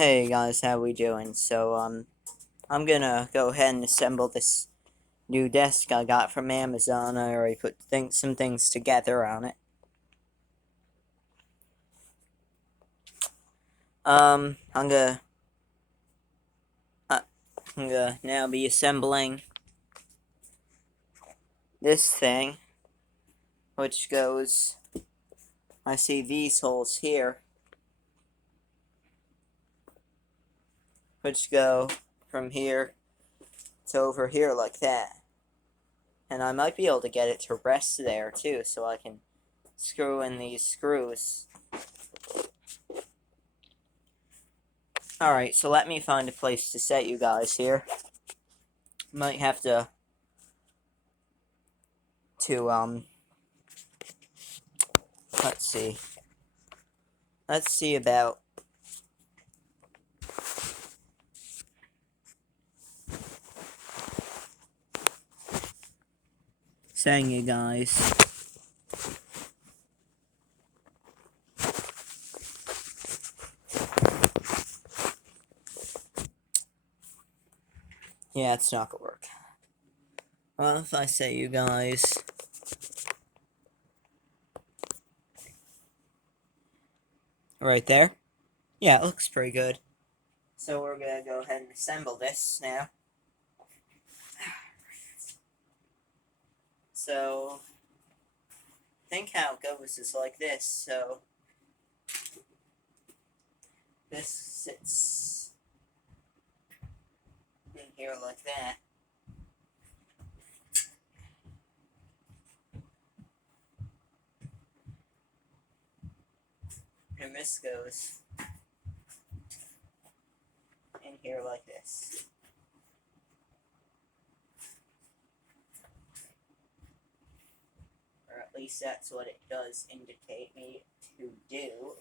Hey guys, how we doing? I'm gonna go ahead and assemble this new desk I got from Amazon. I already put some things together on it. Um, I'm gonna, uh, I'm gonna now be assembling this thing, which goes, I see these holes here, which go from here to over here like that. And I might be able to get it to rest there too, so I can screw in these screws. Alright, so let me find a place to set you guys here. Might have to let's see. Let's see about saying you guys. Yeah, it's not gonna work. Well, if I say you guys right there. Yeah, it looks pretty good. So we're gonna go ahead and assemble this now. So think how it goes is like this. So this sits in here like that. And this goes in here like this. Or at least that's what it does indicate me to do.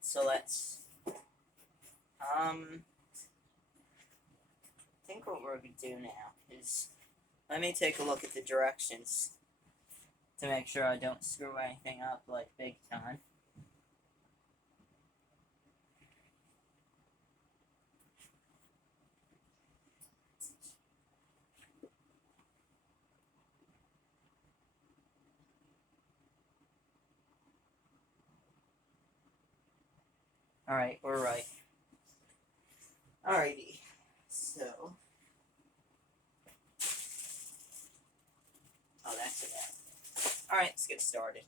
So let's I think what we're gonna do now is let me take a look at the directions to make sure I don't screw anything up like big time. Alright, we're right. Alrighty, so. Oh, that's it. Alright, let's get started.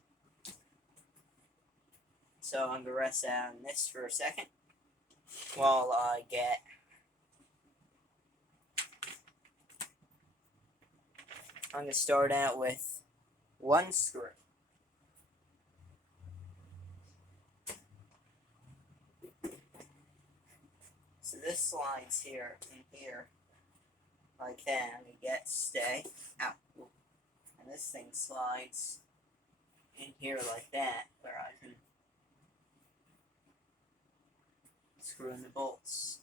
So I'm gonna rest on this for a second while I get. I'm gonna start out with one screw. So this slides here and here like that. I'm gonna get stay. Ow. And this thing slides in here like that, where I can screw in the bolts.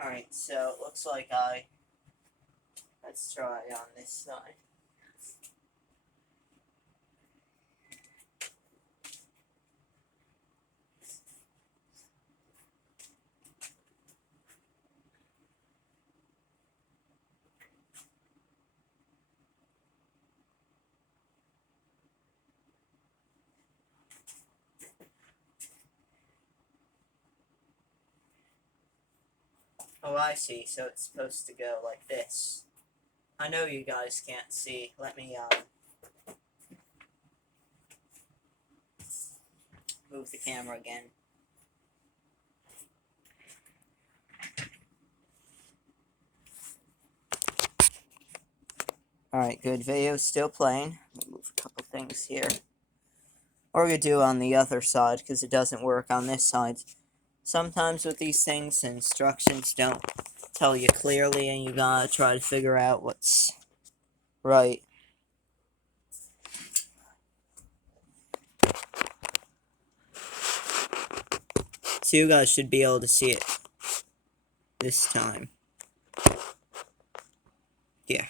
Alright, so it looks like let's try on this side. Oh, I see. So it's supposed to go like this. I know you guys can't see. Let me move the camera again. Alright, good. Video's still playing. Move a couple things here. Or we could do on the other side, because it doesn't work on this side. Sometimes with these things, the instructions don't tell you clearly, and you gotta try to figure out what's right. So you guys should be able to see it this time. Yeah.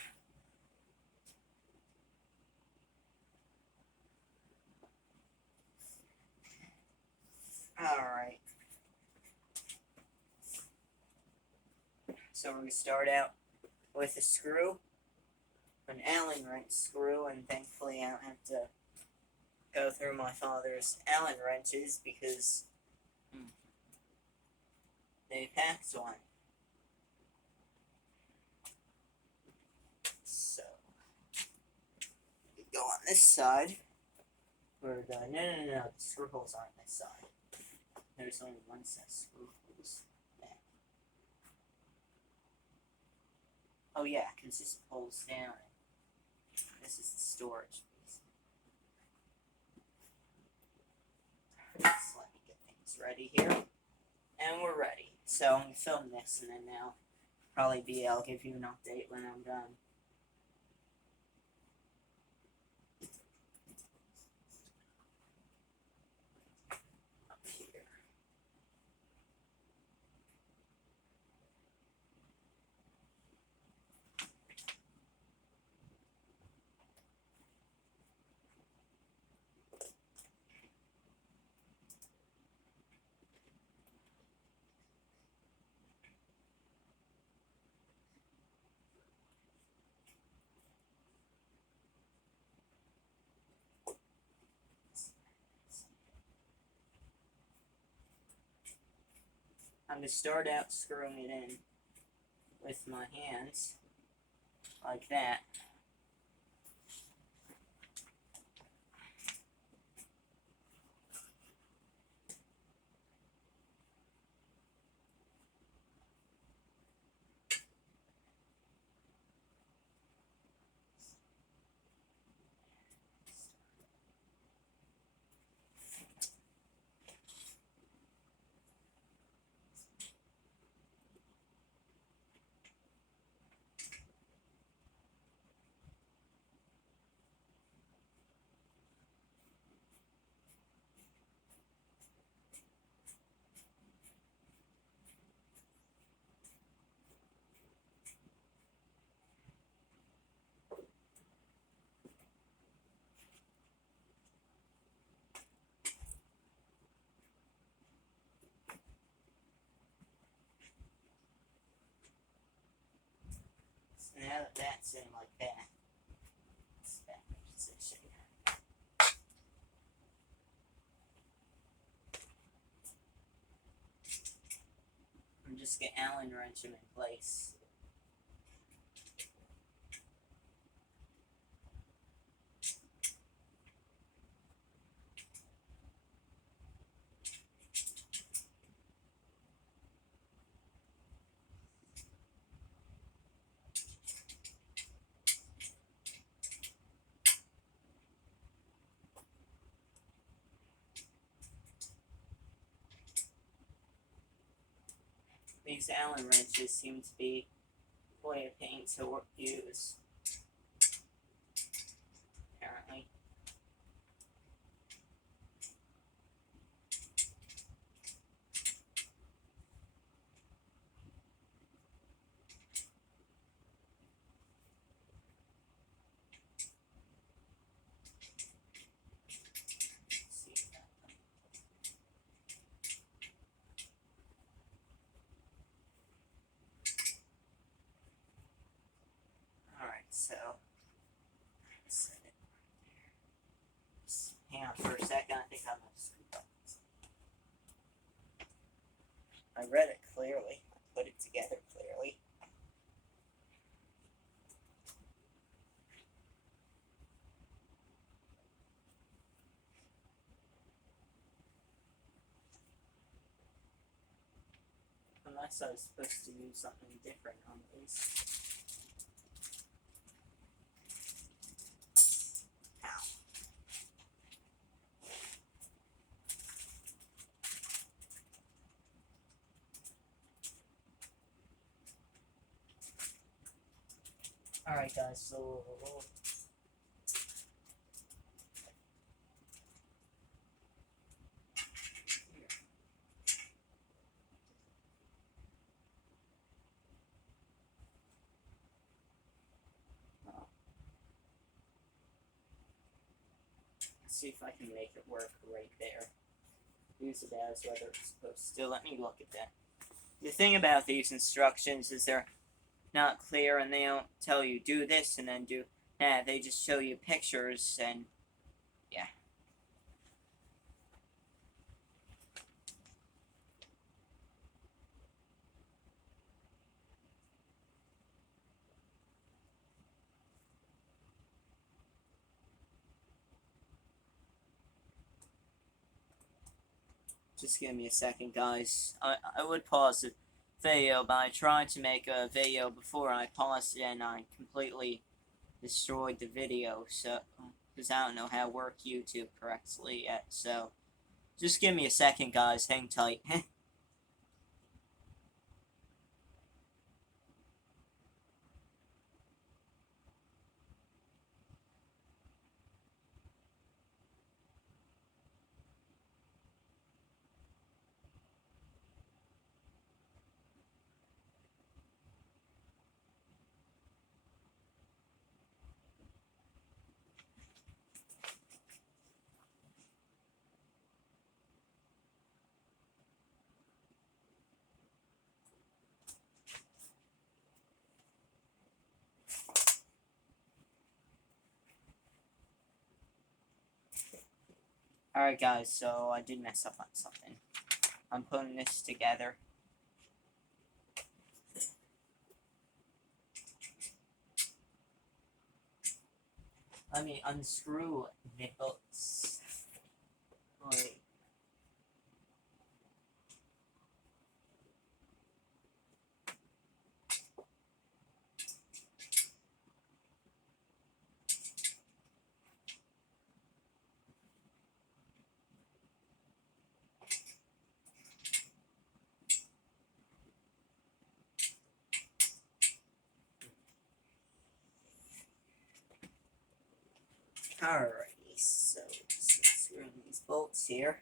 Alright. So we're going to start out with a screw, an Allen wrench screw, and thankfully I don't have to go through my father's Allen wrenches because they packed one. So, we go on this side. We're going, no, the screw holes aren't this side. There's only one set of screw holes. There. Oh yeah, because this pulls down. This is the storage piece. Just let me get things ready here. And we're ready. So I'm going to film this and then I'll give you an update when I'm done. Up here. I'm going to start out screwing it in with my hands, like that. So now that that's in like that, it's back in position. I'm just going to Allen wrench them in place. These Allen wrenches seem to be quite a pain to use, apparently. So, set it. Just hang on for a second. I think I'm going to scoop up. I read it clearly. I put it together clearly. Unless I was supposed to use something different on these. Alright guys, so see if I can make it work right there. Use it as whether it's supposed to. Let me look at that. The thing about these instructions is they're not clear and they don't tell you do this and then do that. They just show you pictures and yeah. Just give me a second, guys. I would pause the video, but I tried to make a video before I paused it and I completely destroyed the video, so because I don't know how to work YouTube correctly yet, so just give me a second, guys. Hang tight. Alright, guys, so I did mess up on something. I'm putting this together. Let me unscrew the bolts. Wait. Alrighty, so just unscrewing these bolts here.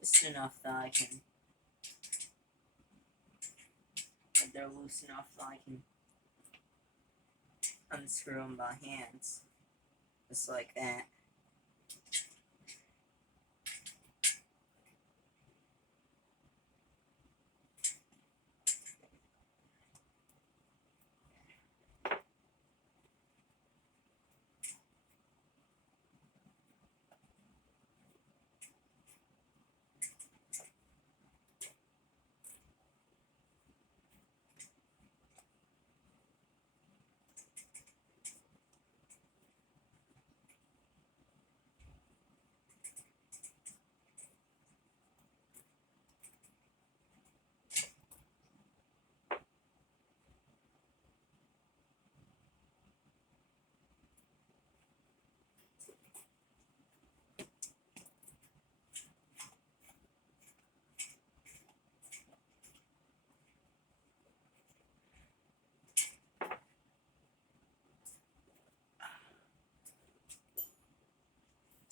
Just enough that I can, that they're loose enough that I can unscrew them by hands. Just like that.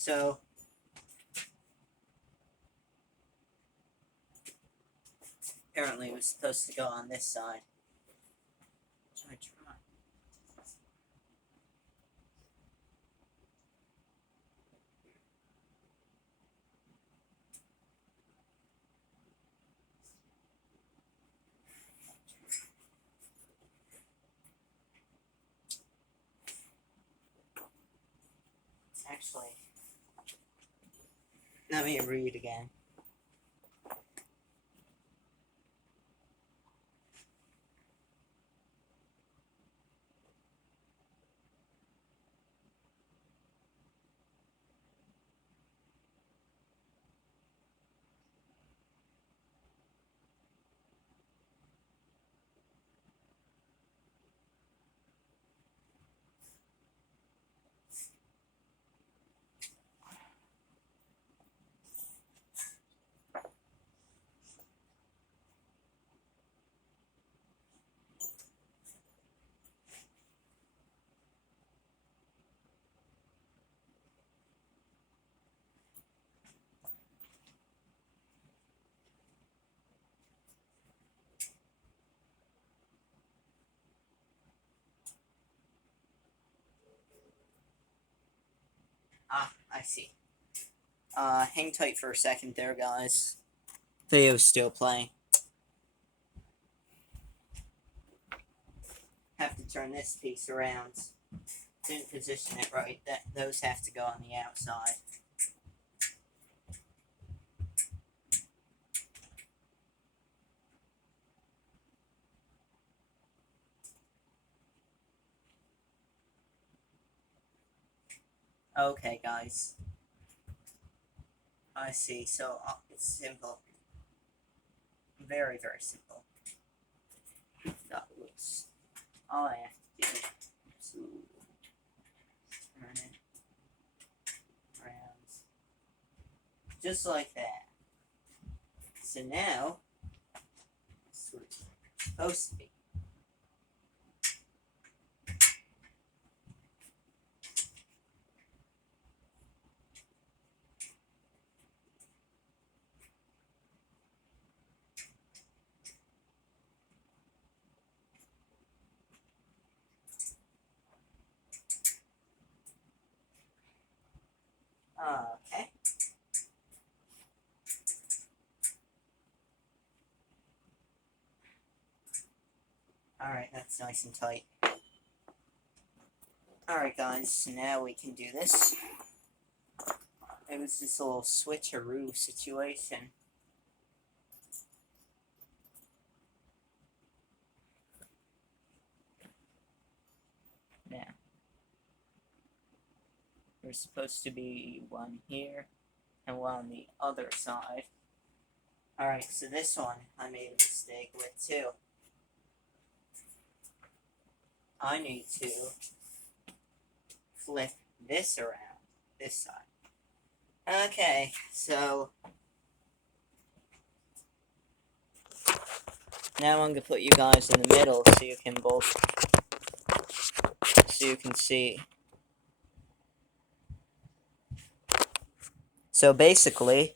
So, apparently it was supposed to go on this side. So I tried. Actually, let me read again. Ah, I see. Hang tight for a second there, guys. Video's still playing. Have to turn this piece around. Didn't position it right. Those have to go on the outside. Okay, guys. I see. So it's simple. Very, very simple. Got loose. All I have to do is turn it around. Just like that. So now, that's what it's supposed to be. Okay. Alright, that's nice and tight. Alright, guys, so now we can do this. It was just a little switcheroo situation. Now, there's supposed to be one here and one on the other side. Alright, so this one I made a mistake with too. I need to flip this around, this side. Okay, so now I'm gonna put you guys in the middle so you can see. So basically,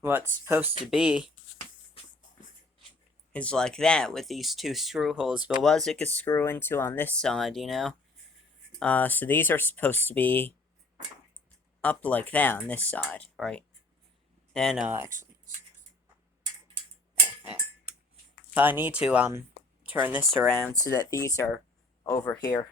what's supposed to be is like that with these two screw holes, but what it could screw into on this side, you know? So these are supposed to be up like that on this side, right? Then, actually, so I need to, turn this around so that these are over here.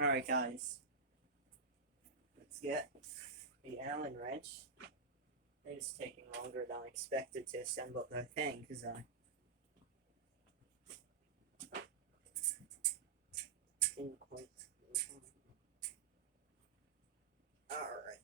Alright, guys. Let's get the Allen wrench. It's taking longer than I expected to assemble the thing, because I didn't quite. Alright.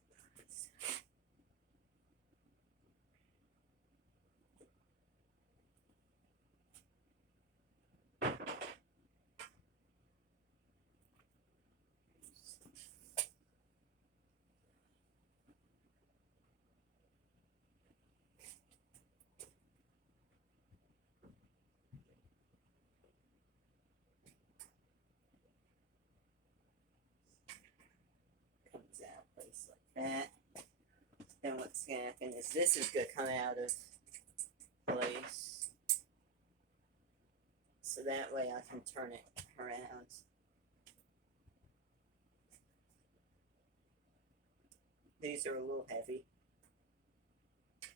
Comes out place like that. Then what's gonna happen is this is gonna come out of place. So that way I can turn it around. These are a little heavy.